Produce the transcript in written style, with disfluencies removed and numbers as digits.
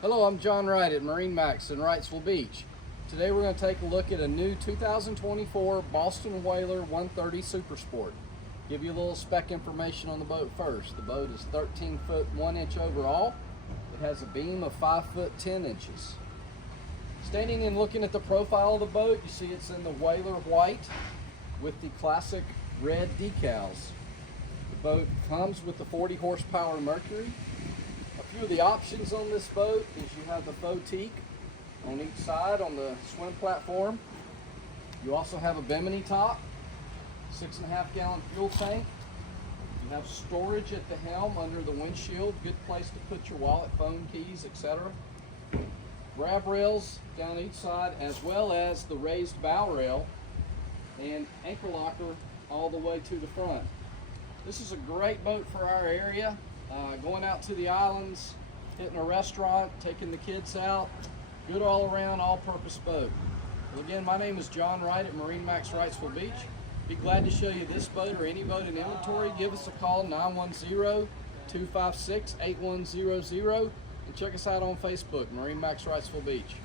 Hello, I'm John Wright at MarineMax in Wrightsville Beach. Today we're going to take a look at a new 2024 Boston Whaler 130 Super Sport. Give you a little spec information on the boat first. The boat is 13 foot 1 inch overall. It has a beam of 5 foot 10 inches. Standing and looking at the profile of the boat, you see it's in the Whaler white with the classic red decals. The boat comes with the 40 horsepower Mercury. A few of the options on this boat is you have the faux teak on each side on the swim platform. You also have a bimini top, 6.5 gallon fuel tank. You have storage at the helm under the windshield, good place to put your wallet, phone, keys, etc. Grab rails down each side, as well as the raised bow rail and anchor locker all the way to the front. This is a great boat for our area. Going out to the islands, hitting a restaurant, taking the kids out. Good all around, all-purpose boat. Well, again, my name is John Wright at MarineMax Wrightsville Beach. Be glad to show you this boat or any boat in inventory. Give us a call, 910-256-8100, and check us out on Facebook, MarineMax Wrightsville Beach.